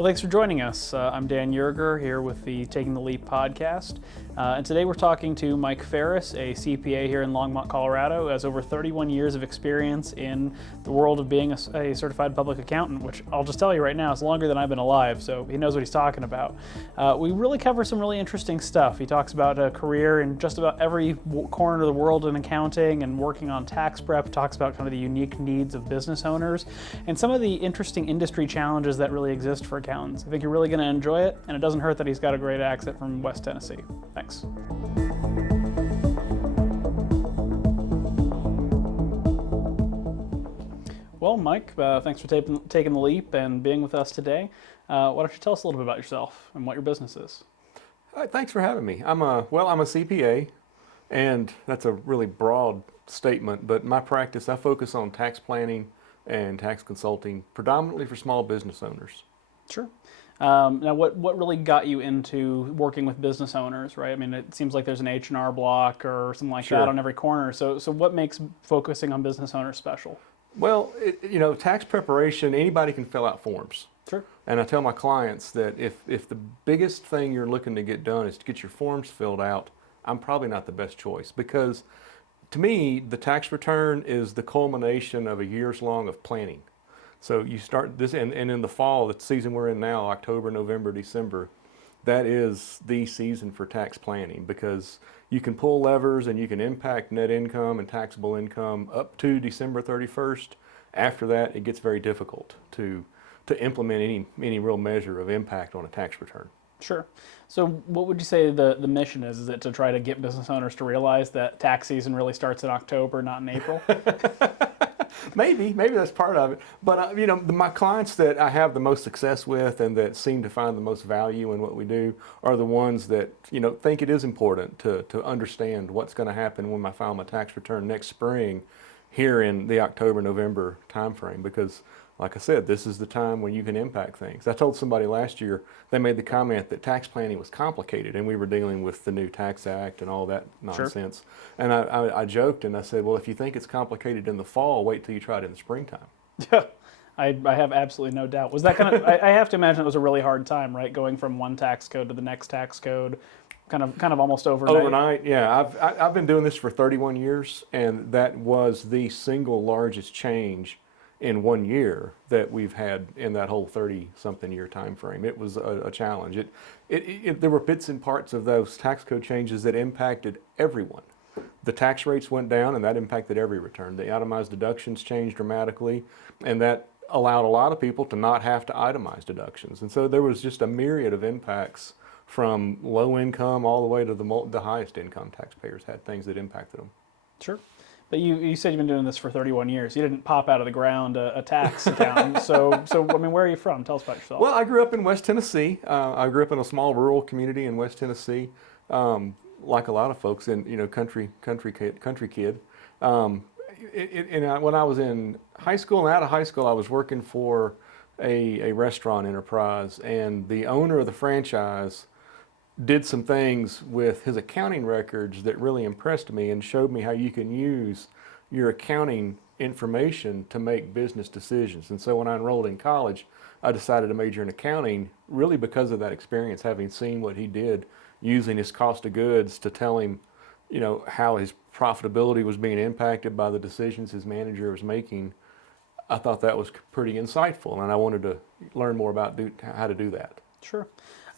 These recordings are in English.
Well, thanks for joining us. I'm Dan Yerger here with the Taking the Leap podcast. And today we're talking to Mike Pharris, a CPA here in Longmont, Colorado, who has over 31 years of experience in the world of being a certified public accountant, which I'll just tell you right now is longer than I've been alive, so he knows what he's talking about. We really cover some really interesting stuff. He talks about a career in just about every corner of the world in accounting and working on tax prep, talks about kind of the unique needs of business owners, and some of the interesting industry challenges that really exist for accountants. I think you're really going to enjoy it, and it doesn't hurt that he's got a great accent from West Tennessee. Thanks. Well, Mike, thanks for taking the leap and being with us today. Why don't you tell us a little bit about yourself and what your business is? Thanks for having me. I'm a CPA, and that's a really broad statement, but my practice, I focus on tax planning and tax consulting, predominantly for small business owners. Sure. Now, what really got you into working with business owners, right? I mean, it seems like there's an H&R Block or something like that on every corner. So what makes focusing on business owners special? Well, tax preparation, anybody can fill out forms. Sure. And I tell my clients that if the biggest thing you're looking to get done is to get your forms filled out, I'm probably not the best choice, because to me, the tax return is the culmination of a year's long of planning. So you start this, and in the fall, the season we're in now, October, November, December, that is the season for tax planning, because you can pull levers and you can impact net income and taxable income up to December 31st. After that, it gets very difficult to implement any real measure of impact on a tax return. Sure. So what would you say the mission is? Is it to try to get business owners to realize that tax season really starts in October, not in April? Maybe that's part of it. But my clients that I have the most success with and that seem to find the most value in what we do are the ones that think it is important to understand what's going to happen when I file my tax return next spring here in the October-November timeframe, because like I said, this is the time when you can impact things. I told somebody last year, they made the comment that tax planning was complicated and we were dealing with the new tax act and all that nonsense. Sure. And I joked and I said, well, if you think it's complicated in the fall, wait till you try it in the springtime. Yeah, I have absolutely no doubt. Was that kind of, I have to imagine it was a really hard time, right? Going from one tax code to the next tax code, kind of almost overnight. Overnight, yeah. I've been doing this for 31 years, and that was the single largest change in 1 year that we've had in that whole 30-something year time frame. It was a challenge. There were bits and parts of those tax code changes that impacted everyone. The tax rates went down, and that impacted every return. The itemized deductions changed dramatically, and that allowed a lot of people to not have to itemize deductions. And so there was just a myriad of impacts from low income all the way to the highest income taxpayers had things that impacted them. Sure. But you said you've been doing this for 31 years. You didn't pop out of the ground a tax accountant. So I mean, where are you from? Tell us about yourself. Well, I grew up in West Tennessee. I grew up in a small rural community in West Tennessee, like a lot of folks in country kid. When I was in high school and out of high school, I was working for a restaurant enterprise, and the owner of the franchise did some things with his accounting records that really impressed me and showed me how you can use your accounting information to make business decisions. And so when I enrolled in college, I decided to major in accounting really because of that experience, having seen what he did using his cost of goods to tell him, how his profitability was being impacted by the decisions his manager was making. I thought that was pretty insightful, and I wanted to learn more about how to do that. Sure.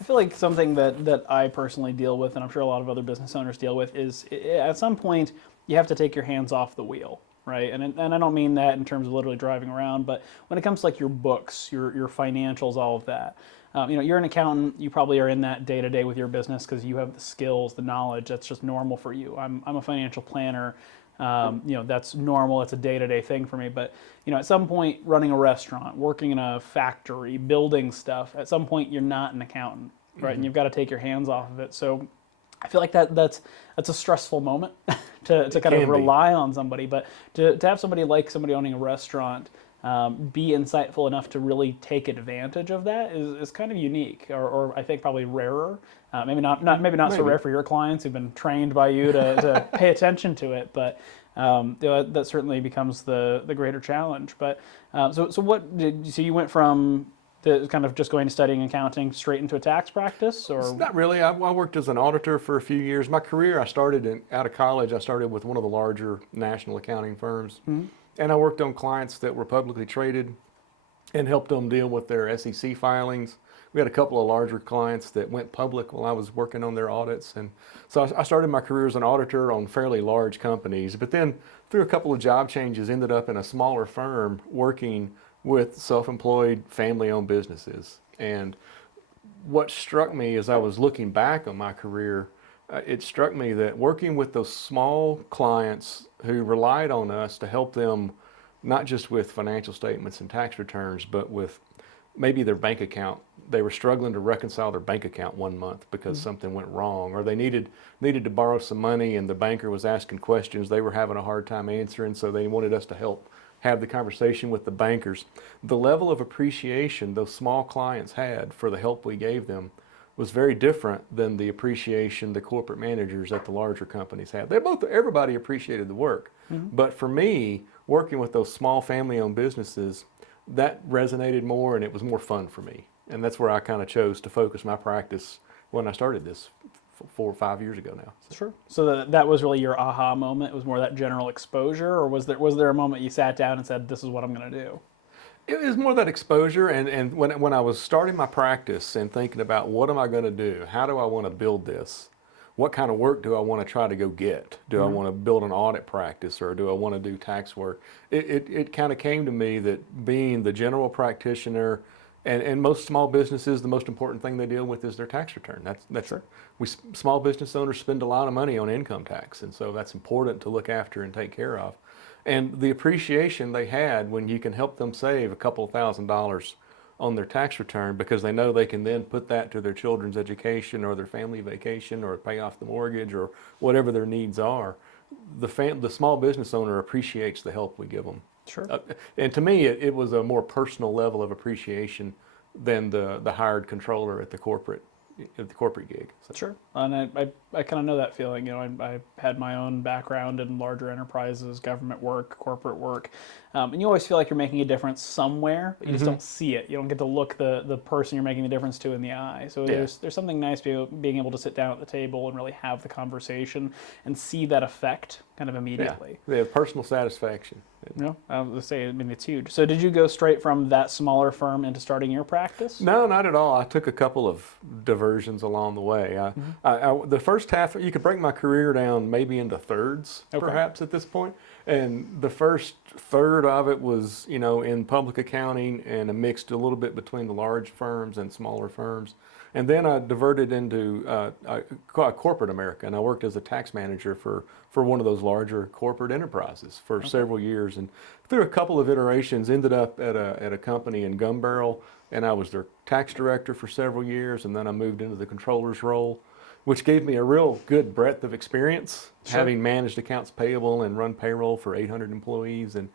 I feel like something that I personally deal with, and I'm sure a lot of other business owners deal with, is at some point you have to take your hands off the wheel, right? And I don't mean that in terms of literally driving around, but when it comes to like your books, your financials, all of that, you're an accountant, you probably are in that day to day with your business because you have the skills, the knowledge. That's just normal for you. I'm a financial planner. That's normal. It's a day-to-day thing for me. But, at some point running a restaurant, working in a factory, building stuff, at some point you're not an accountant, right? Mm-hmm. And you've got to take your hands off of it. So I feel like that's a stressful moment to kind of rely on somebody. But to have somebody owning a restaurant be insightful enough to really take advantage of that is kind of unique, or I think probably rarer. Maybe not so rare for your clients who've been trained by you to pay attention to it, but that certainly becomes the greater challenge. But so you went from kind of just going to studying accounting straight into a tax practice, or? Not really. I worked as an auditor for a few years. My career, I started out of college. I started with one of the larger national accounting firms, and I worked on clients that were publicly traded and helped them deal with their SEC filings. We had a couple of larger clients that went public while I was working on their audits. And so I started my career as an auditor on fairly large companies, but then through a couple of job changes, ended up in a smaller firm working with self-employed family-owned businesses. And what struck me as I was looking back on my career, it struck me that working with those small clients who relied on us to help them not just with financial statements and tax returns, but with maybe their bank account. They were struggling to reconcile their bank account one month because something went wrong, or they needed to borrow some money and the banker was asking questions they were having a hard time answering, so they wanted us to help have the conversation with the bankers. The level of appreciation those small clients had for the help we gave them was very different than the appreciation the corporate managers at the larger companies had. Everybody appreciated the work, but for me, working with those small family-owned businesses, that resonated more and it was more fun for me. And that's where I kind of chose to focus my practice when I started this 4 or 5 years ago now. Sure. So that was really your aha moment. It was more that general exposure, or was there a moment you sat down and said, "This is what I'm going to do"? It was more that exposure, and when I was starting my practice and thinking about what am I going to do, how do I want to build this, what kind of work do I want to try to go get? Do I want to build an audit practice, or do I want to do tax work? It kind of came to me that being the general practitioner, and most small businesses, the most important thing they deal with is their tax return. That's Sure. Small business owners spend a lot of money on income tax, and so that's important to look after and take care of. And the appreciation they had when you can help them save a couple of $1,000s on their tax return because they know they can then put that to their children's education or their family vacation or pay off the mortgage or whatever their needs are. The small business owner appreciates the help we give them. Sure. And to me, it was a more personal level of appreciation than the hired controller at the corporate gig. So. Sure. And I kind of know that feeling. You know, I had my own background in larger enterprises, government work, corporate work, and you always feel like you're making a difference somewhere, but you just don't see it. You don't get to look the person you're making the difference to in the eye. So there's something nice being able to sit down at the table and really have the conversation and see that effect kind of immediately. Yeah, personal satisfaction. You know, I was going to say, I mean, it's huge. So did you go straight from that smaller firm into starting your practice? No, not at all. I took a couple of diversions along the way. The first half, you could break my career down maybe into thirds, perhaps at this point. And the first third of it was, in public accounting and a mixed a little bit between the large firms and smaller firms. And then I diverted into corporate America, and I worked as a tax manager for one of those larger corporate enterprises for several years. And through a couple of iterations, ended up at a company in Gun Barrel, and I was their tax director for several years, and then I moved into the controller's role, which gave me a real good breadth of experience, having managed accounts payable and run payroll for 800 employees and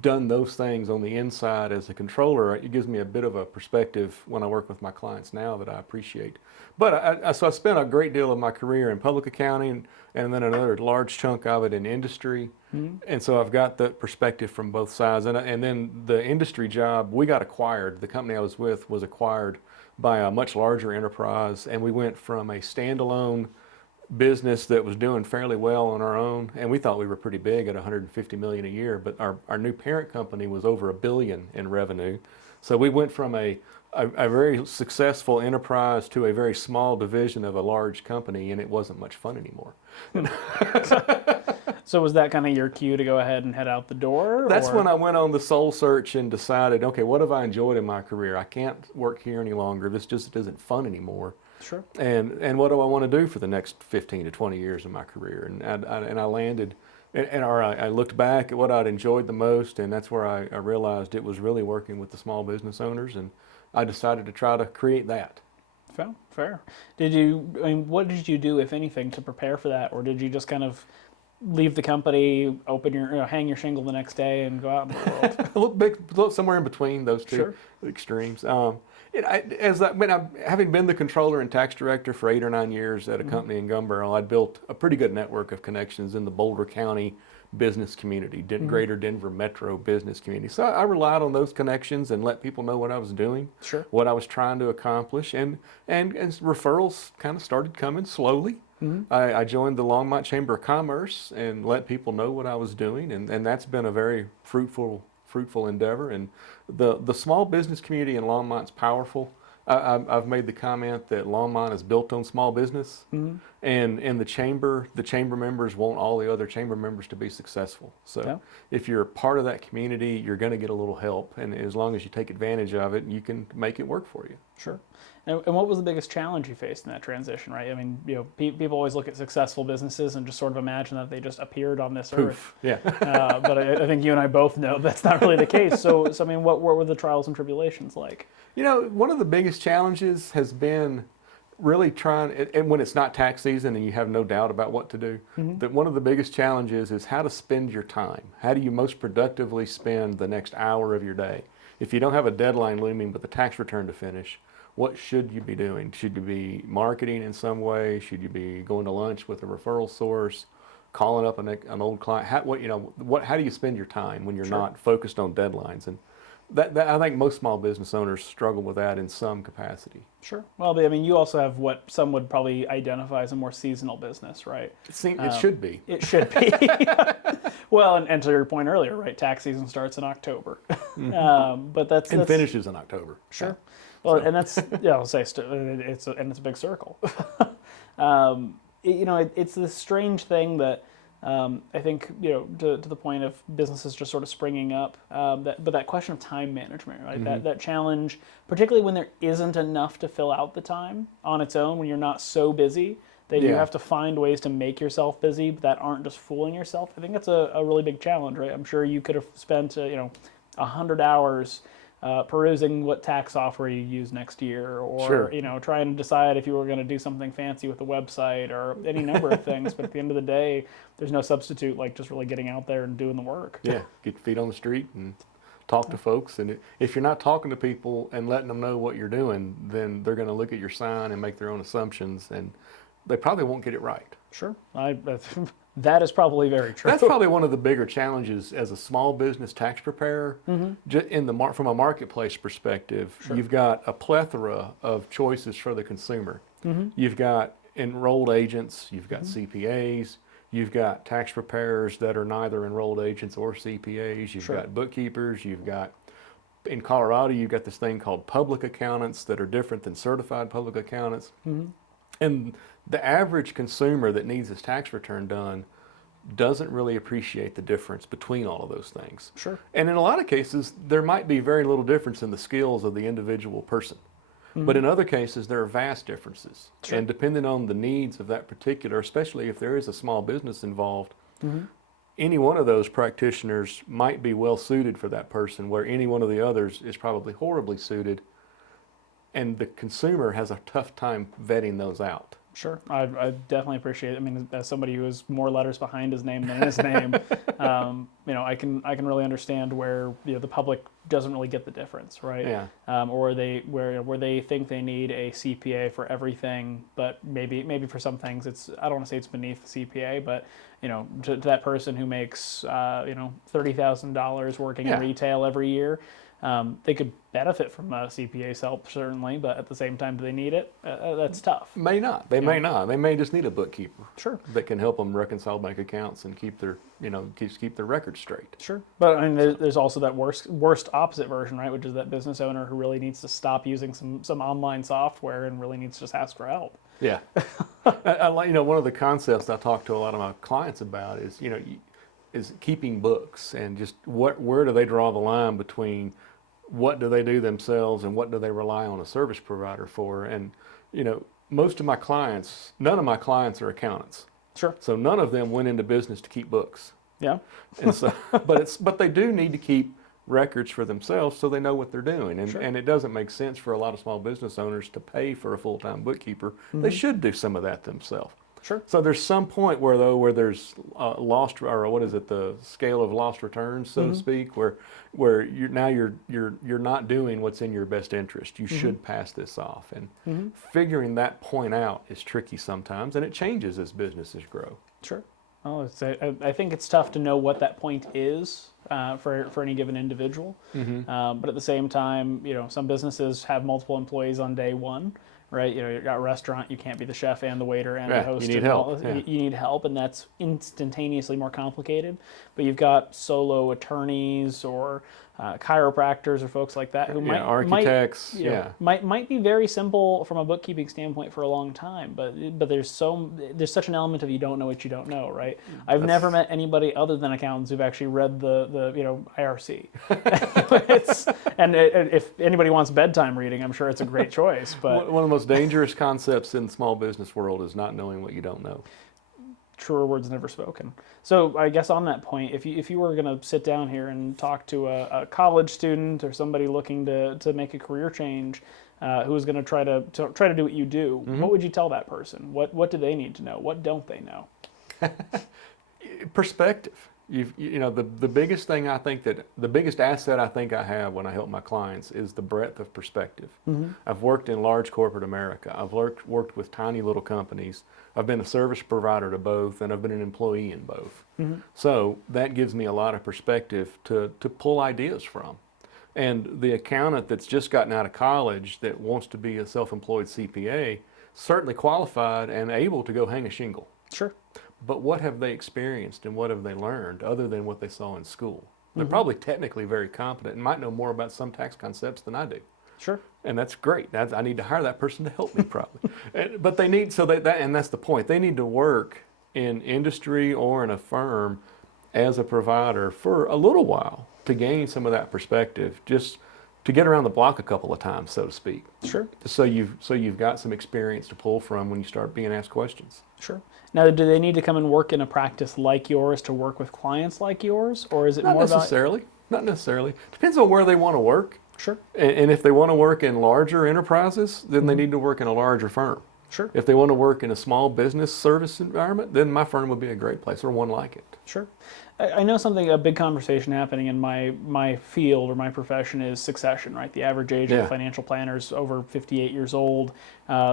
done those things on the inside as a controller. It gives me a bit of a perspective when I work with my clients now that I appreciate. But so I spent a great deal of my career in public accounting and then another large chunk of it in industry. And so I've got the perspective from both sides. And then the industry job, we got acquired. The company I was with was acquired by a much larger enterprise, and we went from a standalone business that was doing fairly well on our own, and we thought we were pretty big at $150 million a year, but our new parent company was over $1 billion in revenue. So we went from a very successful enterprise to a very small division of a large company, and it wasn't much fun anymore. So was that kind of your cue to go ahead and head out the door? That's when I went on the soul search and decided, okay, what have I enjoyed in my career? I can't work here any longer. This just isn't fun anymore. Sure. And what do I want to do for the next 15 to 20 years of my career? And I landed, I looked back at what I'd enjoyed the most, and that's where I realized it was really working with the small business owners, and I decided to try to create that. Fair. What did you do, if anything, to prepare for that, or did you just kind of leave the company, hang your shingle the next day, and go out in the world? Somewhere in between those two extremes. Having been the controller and tax director for 8 or 9 years at a company in Gun Barrel, I'd built a pretty good network of connections in the Boulder County business community, greater Denver metro business community. So I relied on those connections and let people know what I was doing, Sure. what I was trying to accomplish, and referrals kind of started coming slowly. I joined the Longmont Chamber of Commerce and let people know what I was doing, and that's been a very fruitful endeavor. And the small business community in Longmont's powerful. I've made the comment that Longmont is built on small business, and the chamber members want all the other chamber members to be successful. So if you're a part of that community, you're going to get a little help, and as long as you take advantage of it, you can make it work for you. Sure. And what was the biggest challenge you faced in that transition, right? I mean, people always look at successful businesses and just sort of imagine that they just appeared on this earth. Yeah. But I think you and I both know that's not really the case. So I mean, what were the trials and tribulations like? One of the biggest challenges has been really trying, and when it's not tax season and you have no doubt about what to do, that one of the biggest challenges is how to spend your time. How do you most productively spend the next hour of your day? If you don't have a deadline looming but the tax return to finish, what should you be doing? Should you be marketing in some way? Should you be going to lunch with a referral source, calling up an old client? How do you spend your time when you're not focused on deadlines? And that I think most small business owners struggle with that in some capacity. Sure. Well, I mean, you also have what some would probably identify as a more seasonal business, right? It should be. It should be. Well, and to your point earlier, right? Tax season starts in October, but that's finishes in October. Sure. Well, and that's I'll say it's a big circle. It's this strange thing that I think to the point of businesses just sort of springing up. But that question of time management, right? That challenge, particularly when there isn't enough to fill out the time on its own, when you're not so busy that you have to find ways to make yourself busy that aren't just fooling yourself. I think that's a really big challenge, right? I'm sure you could have spent 100 hours perusing what tax software you use next year, or trying to decide if you were going to do something fancy with the website, or any number of things. But at the end of the day, there's no substitute like just really getting out there and doing the work. Yeah, get your feet on the street and talk to folks. And if you're not talking to people and letting them know what you're doing, then they're going to look at your sign and make their own assumptions, and they probably won't get it right. Sure. That is probably very true. That's probably one of the bigger challenges as a small business tax preparer. From a marketplace perspective, you've got a plethora of choices for the consumer. You've got enrolled agents, you've got CPAs, you've got tax preparers that are neither enrolled agents or CPAs, you've got bookkeepers, in Colorado, you've got this thing called public accountants that are different than certified public accountants. And the average consumer that needs his tax return done doesn't really appreciate the difference between all of those things. Sure. And in a lot of cases, there might be very little difference in the skills of the individual person. But in other cases, there are vast differences. Sure. And depending on the needs of that particular, especially if there is a small business involved, any one of those practitioners might be well suited for that person, where any one of the others is probably horribly suited. And the consumer has a tough time vetting those out. Sure, I definitely appreciate it. I mean, as somebody who has more letters behind his name than his name, I can really understand where the public doesn't really get the difference, right? Yeah. Or where they think they need a CPA for everything, but maybe for some things I don't want to say it's beneath the CPA, but to that person who makes $30,000 working in retail every year. They could benefit from CPA's help, certainly, but at the same time, do they need it? That's tough. May not. They may not. They may just need a bookkeeper. Sure. That can help them reconcile bank accounts and keep their records straight. Sure. But I mean, there's also that worst opposite version, right? Which is that business owner who really needs to stop using some online software and really needs to just ask for help. Yeah. I like one of the concepts I talk to a lot of my clients about is keeping books, and just where do they draw the line between what do they do themselves and what do they rely on a service provider for? And most of my clients, none of my clients are accountants. Sure. So none of them went into business to keep books. Yeah. And so, but they do need to keep records for themselves so they know what they're doing. And Sure. and it doesn't make sense for a lot of small business owners to pay for a full-time bookkeeper. They should do some of that themselves. Sure. So there's some point where there's lost, or what is it, the scale of lost returns, so to speak, where you're not doing what's in your best interest. You should pass this off, and figuring that point out is tricky sometimes, and it changes as businesses grow. Sure. Well, I think it's tough to know what that point is for any given individual. But at the same time, some businesses have multiple employees on day one, right? You've got a restaurant, you can't be the chef and the waiter and the host. You need help. You need help, and that's instantaneously more complicated. But you've got solo attorneys or chiropractors or folks like that who architects, might be very simple from a bookkeeping standpoint for a long time, but there's such an element of you don't know what you don't know, right? I've never met anybody other than accountants who've actually read the IRC. And if anybody wants bedtime reading, I'm sure it's a great choice. But one of the most dangerous concepts in the small business world is not knowing what you don't know. Truer words never spoken. So I guess on that point, if you were going to sit down here and talk to a college student or somebody looking to make a career change, who is going to try to do what you do, what would you tell that person? What do they need to know? What don't they know? Perspective. The biggest thing I think the biggest asset I think I have when I help my clients is the breadth of perspective. I've worked in large corporate America. I've worked with tiny little companies. I've been a service provider to both, and I've been an employee in both. So that gives me a lot of perspective to pull ideas from. And the accountant that's just gotten out of college that wants to be a self-employed CPA, certainly qualified and able to go hang a shingle. Sure. But what have they experienced and what have they learned other than what they saw in school? They're probably technically very competent and might know more about some tax concepts than I do. Sure. And that's great. I need to hire that person to help me probably. But they need, and that's the point. They need to work in industry or in a firm as a provider for a little while to gain some of that perspective, just to get around the block a couple of times, so to speak. Sure. So you've got some experience to pull from when you start being asked questions. Sure. Now, do they need to come and work in a practice like yours to work with clients like yours, or is it Not more necessarily. Not necessarily. Depends on where they want to work. Sure. And if they want to work in larger enterprises, then they need to work in a larger firm. Sure. If they want to work in a small business service environment, then my firm would be a great place, or one like it. Sure. I know a big conversation happening in my field or my profession is succession, right? The average age of financial planners over 58 years old.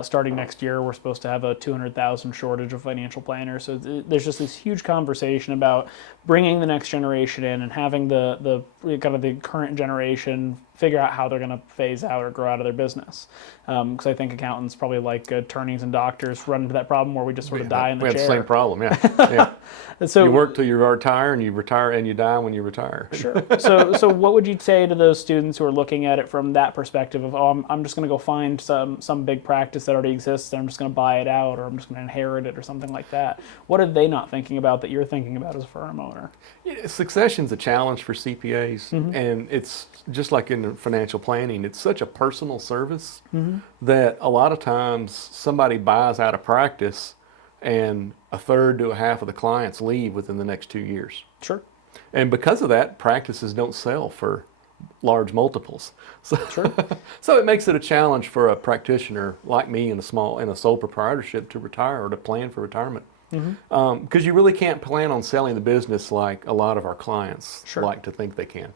Starting next year, we're supposed to have a 200,000 shortage of financial planners. So there's just this huge conversation about bringing the next generation in and having the kind of the current generation figure out how they're going to phase out or grow out of their business. Because I think accountants, probably like attorneys and doctors, run into that problem where we just sort of die in the chair. We have the same problem, yeah. So you work till you retire, and you retire, and you die when you retire. Sure. So what would you say to those students who are looking at it from that perspective of, I'm just going to go find some big practice that already exists, and I'm just going to buy it out, or I'm just going to inherit it, or something like that? What are they not thinking about that you're thinking about as a firm owner? Succession's a challenge for CPAs, and it's just like in financial planning. It's such a personal service that a lot of times somebody buys out of practice, and a third to a half of the clients leave within the next 2 years. Sure. And because of that, practices don't sell for large multiples. So, sure. So it makes it a challenge for a practitioner like me in a sole proprietorship to retire or to plan for retirement. Because you really can't plan on selling the business like a lot of our clients like to think they can.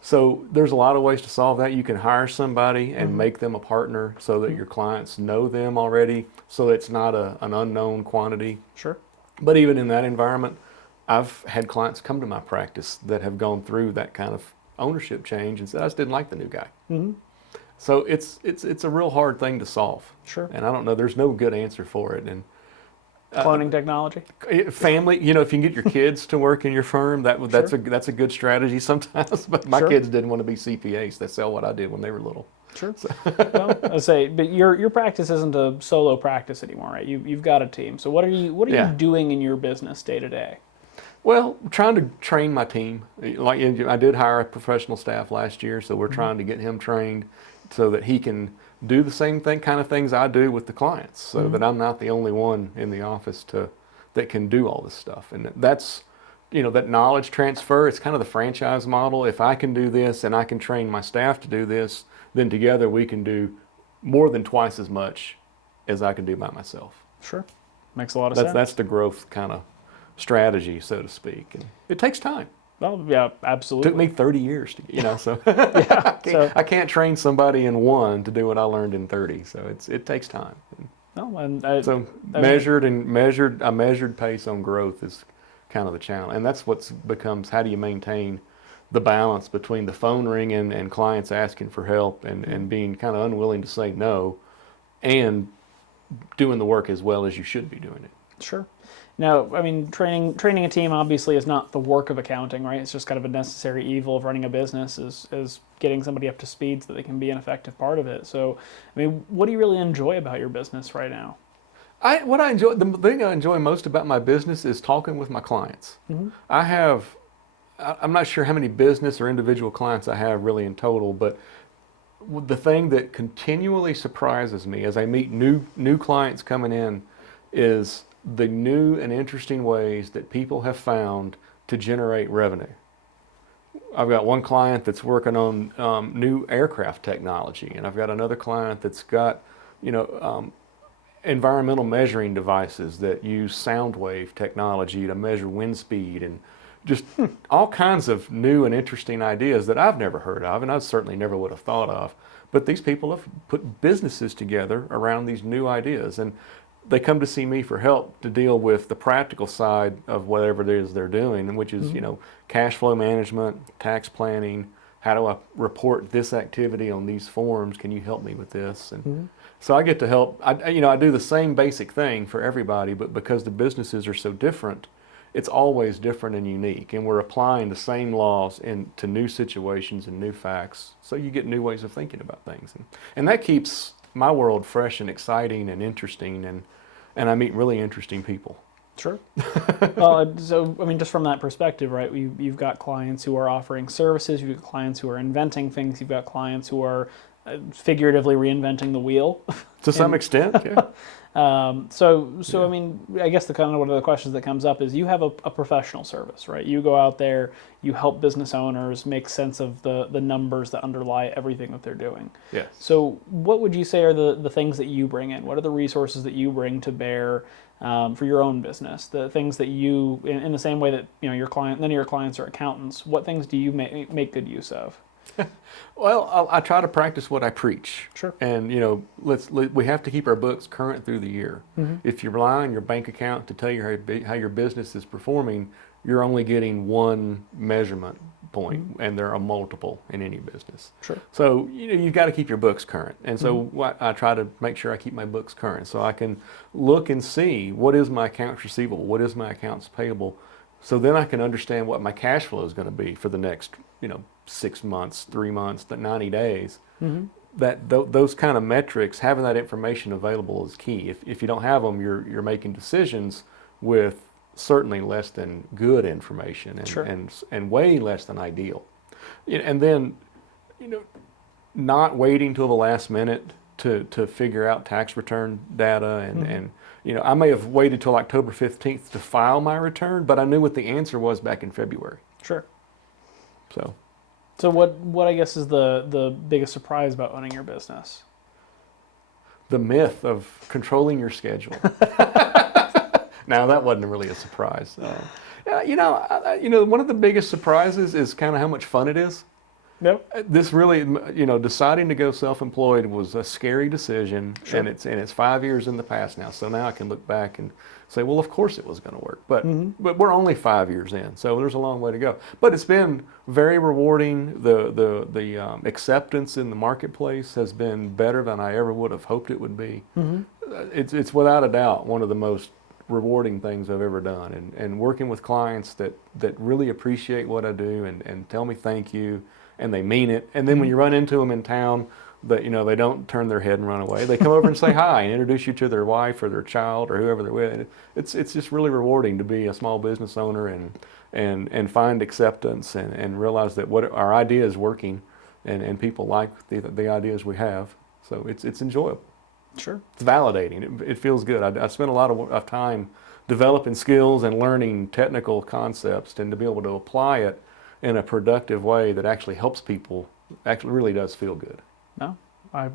So there's a lot of ways to solve that. You can hire somebody and make them a partner so that your clients know them already, so it's not an unknown quantity. Sure. But even in that environment, I've had clients come to my practice that have gone through that kind of ownership change and said, I just didn't like the new guy. So it's a real hard thing to solve. Sure. And I don't know, there's no good answer for it. And cloning technology? Family, if you can get your kids to work in your firm, that's a good strategy sometimes. But my kids didn't want to be CPAs. They sell what I did when they were little. Sure. So. Well, I say, but your practice isn't a solo practice anymore, right? You've got a team. So what are you doing in your business day to day? Well, trying to train my team. Like I did hire a professional staff last year, so we're trying to get him trained so that he can do the same kind of things I do with the clients, so that I'm not the only one in the office that can do all this stuff. And that's, that knowledge transfer. It's kind of the franchise model. If I can do this and I can train my staff to do this, then together we can do more than twice as much as I can do by myself. Sure, makes a lot of sense. That's the growth kind of strategy, so to speak. And it takes time. Well, yeah, absolutely. It took me 30 years to, so yeah, I can't train somebody in one to do what I learned in 30. So it takes time. No, and a measured pace on growth kind of the challenge. And that's what becomes, how do you maintain the balance between the phone ringing and clients asking for help and being kind of unwilling to say no and doing the work as well as you should be doing it. Sure. Now, I mean, training a team obviously is not the work of accounting, right? It's just kind of a necessary evil of running a business is getting somebody up to speed so that they can be an effective part of it. So, I mean, what do you really enjoy about your business right now? The thing I enjoy most about my business is talking with my clients. I'm not sure how many business or individual clients I have really in total, but the thing that continually surprises me as I meet new clients coming in is the new and interesting ways that people have found to generate revenue. I've got one client that's working on new aircraft technology, and I've got another client that's got, environmental measuring devices that use sound wave technology to measure wind speed and just all kinds of new and interesting ideas that I've never heard of, and I certainly never would have thought of. But these people have put businesses together around these new ideas, and they come to see me for help to deal with the practical side of whatever it is they're doing, which is, cash flow management, tax planning. How do I report this activity on these forms? Can you help me with this? And so I get to help. I do the same basic thing for everybody, but because the businesses are so different, it's always different and unique. And we're applying the same laws to new situations and new facts. So you get new ways of thinking about things. And that keeps my world fresh and exciting and interesting. And I meet really interesting people. Sure. Well, so, I mean, just from that perspective, right, you've got clients who are offering services, you've got clients who are inventing things, you've got clients who are figuratively reinventing the wheel. To some extent, yeah. I mean, I guess one of the questions that comes up is you have a professional service, right? You go out there, you help business owners make sense of the numbers that underlie everything that they're doing. Yes. So what would you say are the things that you bring in? What are the resources that you bring to bear for your own business? The things that you, in the same way that none of your clients are accountants, what things do you make good use of? Well, I try to practice what I preach. Sure. And we have to keep our books current through the year. If you rely on your bank account to tell you how your business is performing, you're only getting one measurement point, and there are multiple in any business. Sure. So you've got to keep your books current. And so I try to make sure I keep my books current, so I can look and see what is my accounts receivable, what is my accounts payable, so then I can understand what my cash flow is going to be for the next 6 months, 3 months, 90 days. Those kind of metrics, having that information available is key. If you don't have them, you're making decisions with certainly less than good information and, Sure. and way less than ideal. And then, not waiting till the last minute to figure out tax return data and I may have waited till October 15th to file my return, but I knew what the answer was back in February. Sure. So what I guess is the biggest surprise about owning your business? The myth of controlling your schedule. Now that wasn't really a surprise. One of the biggest surprises is kind of how much fun it is. Yep. This really, deciding to go self-employed was a scary decision, Sure. and it's 5 years in the past now. So now I can look back and say, well, of course it was going to work. But we're only 5 years in, so there's a long way to go. But it's been very rewarding. The acceptance in the marketplace has been better than I ever would have hoped it would be. It's without a doubt one of the most rewarding things I've ever done, and working with clients that really appreciate what I do and tell me thank you. And they mean it. And then when you run into them in town, they don't turn their head and run away. They come over and say hi and introduce you to their wife or their child or whoever they're with. It's just really rewarding to be a small business owner and find acceptance and realize that what our idea is working and people like the ideas we have. So it's enjoyable. Sure. It's validating. It feels good. I spent a lot of time developing skills and learning technical concepts, and to be able to apply it in a productive way that actually helps people actually really does feel good. No, I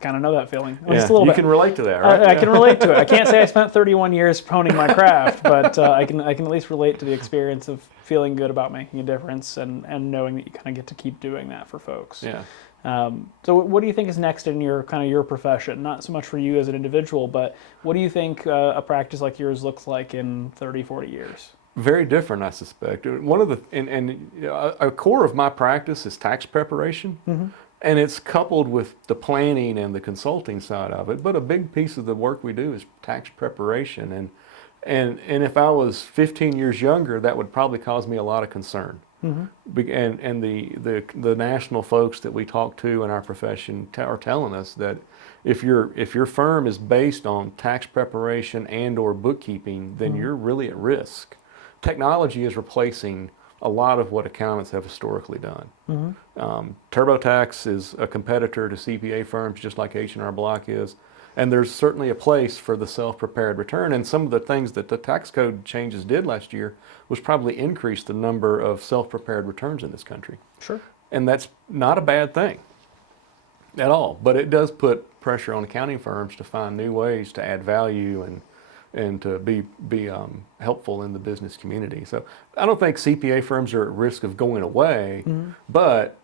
kind of know that feeling. Yeah, Just a little you bit. can relate to that, right? I can relate to it. I can't say I spent 31 years honing my craft, but I can at least relate to the experience of feeling good about making a difference and knowing that you kind of get to keep doing that for folks. Yeah. So what do you think is next in your profession? Not so much for you as an individual, but what do you think a practice like yours looks like in 30, 40 years? Very different, I suspect. One of the and you know, a core of my practice is tax preparation, and it's coupled with the planning and the consulting side of it. But a big piece of the work we do is tax preparation, and if I was 15 years younger, that would probably cause me a lot of concern. And the national folks that we talk to in our profession are telling us that if your firm is based on tax preparation and or bookkeeping, then you're really at risk. Technology is replacing a lot of what accountants have historically done. TurboTax is a competitor to CPA firms, just like H&R Block is. And there's certainly a place for the self-prepared return. And some of the things that the tax code changes did last year was probably increase the number of self-prepared returns in this country. Sure. And that's not a bad thing at all. But it does put pressure on accounting firms to find new ways to add value and to be helpful in the business community. So I don't think CPA firms are at risk of going away, but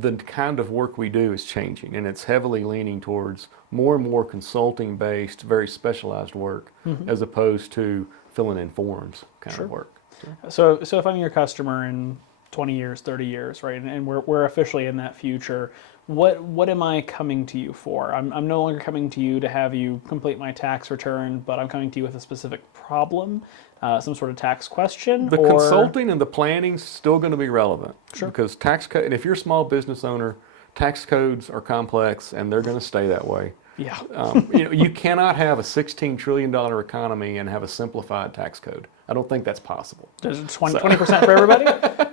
the kind of work we do is changing, and it's heavily leaning towards more and more consulting-based, very specialized work, as opposed to filling in forms kind of work. So if I'm your customer in 20 years, 30 years, right, and we're officially in that future, what am I coming to you for? I'm no longer coming to you to have you complete my tax return, but I'm coming to you with a specific problem, some sort of tax question. The consulting and the planning's still going to be relevant. Sure. Because tax code, and if you're a small business owner, tax codes are complex and they're going to stay that way. Yeah. You cannot have a $16 trillion economy and have a simplified tax code. I don't think that's possible. There's 20% for everybody?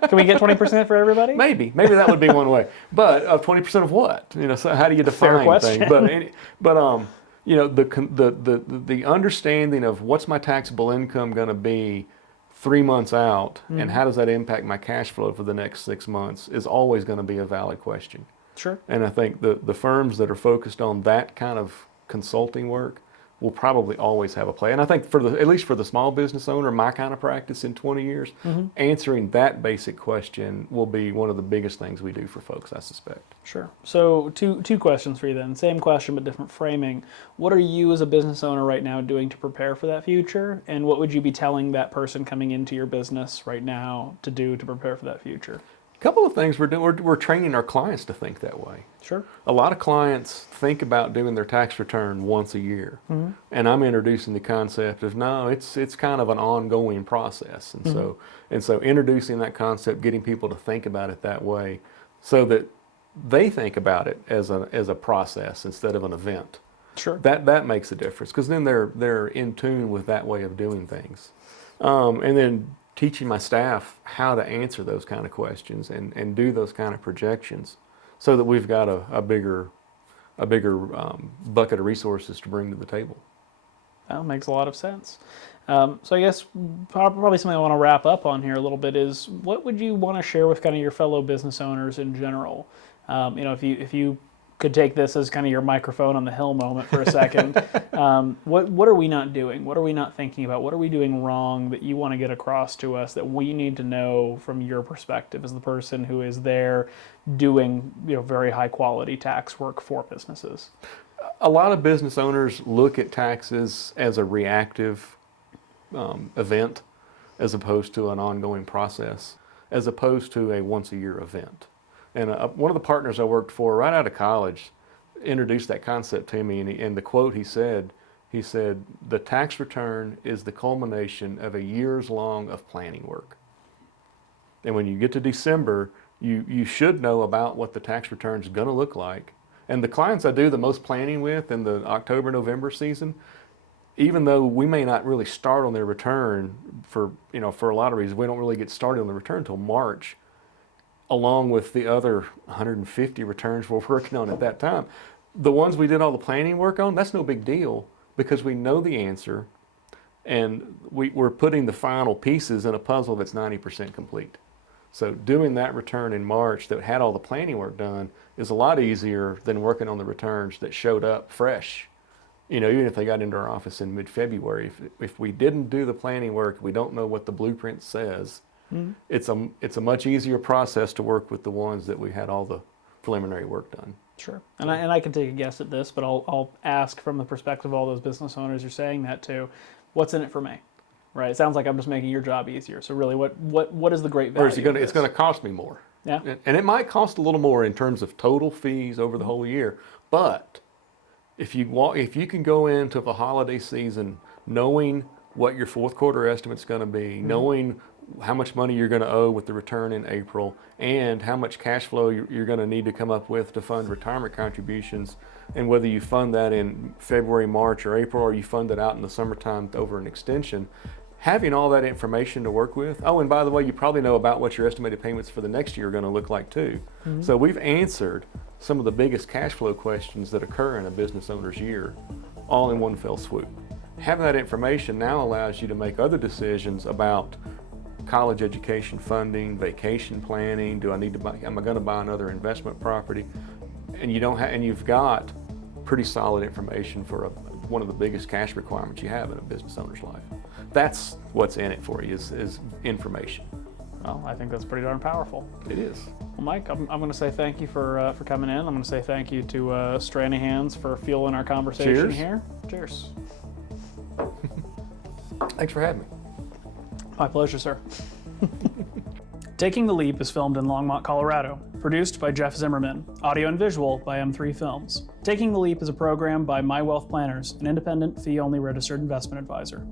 Can we get 20% for everybody? Maybe that would be one way. But 20% of what? So how do you define Fair question. things? But the understanding of what's my taxable income going to be 3 months out, and how does that impact my cash flow for the next 6 months is always going to be a valid question. Sure. And I think the firms that are focused on that kind of consulting work will probably always have a play. And I think at least for the small business owner, my kind of practice in 20 years, answering that basic question will be one of the biggest things we do for folks, I suspect. Sure. So two questions for you then. Same question, but different framing. What are you as a business owner right now doing to prepare for that future? And what would you be telling that person coming into your business right now to do to prepare for that future? A couple of things we're doing. We're training our clients to think that way. Sure. A lot of clients think about doing their tax return once a year, and I'm introducing the concept of no, it's kind of an ongoing process, and so introducing that concept, getting people to think about it that way, so that they think about it as a process instead of an event. Sure. That makes a difference, because then they're in tune with that way of doing things, and then teaching my staff how to answer those kind of questions and do those kind of projections, so that we've got a bigger bucket of resources to bring to the table. That makes a lot of sense. So I guess probably something I want to wrap up on here a little bit is, what would you want to share with kind of your fellow business owners in general? If you could take this as kind of your microphone on the hill moment for a second. What are we not doing? What are we not thinking about? What are we doing wrong that you want to get across to us that we need to know from your perspective as the person who is there doing very high quality tax work for businesses? A lot of business owners look at taxes as a reactive event, as opposed to an ongoing process, as opposed to a once a year event. And one of the partners I worked for right out of college introduced that concept to me, and the quote he said, "The tax return is the culmination of a years long of planning work." And when you get to December, you should know about what the tax return is going to look like. And the clients I do the most planning with in the October-November season, even though we may not really start on their return for a lot of reasons, we don't really get started on the return until March, along with the other 150 returns we're working on at that time. The ones we did all the planning work on, that's no big deal, because we know the answer, and we're putting the final pieces in a puzzle that's 90% complete. So doing that return in March that had all the planning work done is a lot easier than working on the returns that showed up fresh. Even if they got into our office in mid-February, if we didn't do the planning work, we don't know what the blueprint says. It's a much easier process to work with the ones that we had all the preliminary work done. Sure. And I can take a guess at this, but I'll ask from the perspective of all those business owners you're saying that to, what's in it for me? right? It sounds like I'm just making your job easier. So really, what is the great value? Or is it it's going to cost me more? Yeah. And it might cost a little more in terms of total fees over the whole year. But if you can go into the holiday season knowing what your fourth quarter estimate's going to be, knowing how much money you're going to owe with the return in April, and how much cash flow you're going to need to come up with to fund retirement contributions, and whether you fund that in February, March, or April, or you fund it out in the summertime over an extension, having all that information to work with. Oh, and by the way, you probably know about what your estimated payments for the next year are going to look like too. So we've answered some of the biggest cash flow questions that occur in a business owner's year, all in one fell swoop. Having that information now allows you to make other decisions about college education funding, vacation planning. Do I need to buy? Am I going to buy another investment property? And you've got pretty solid information for one of the biggest cash requirements you have in a business owner's life. That's what's in it for you is information. Well, I think that's pretty darn powerful. It is. Well, Mike, I'm going to say thank you for coming in. I'm going to say thank you to Stranahan's for fueling our conversation Cheers. here. Cheers. Thanks for having me. My pleasure, sir. Taking the Leap is filmed in Longmont, Colorado. Produced by Jeff Zimmerman. Audio and visual by M3 Films. Taking the Leap is a program by My Wealth Planners, an independent, fee-only registered investment advisor.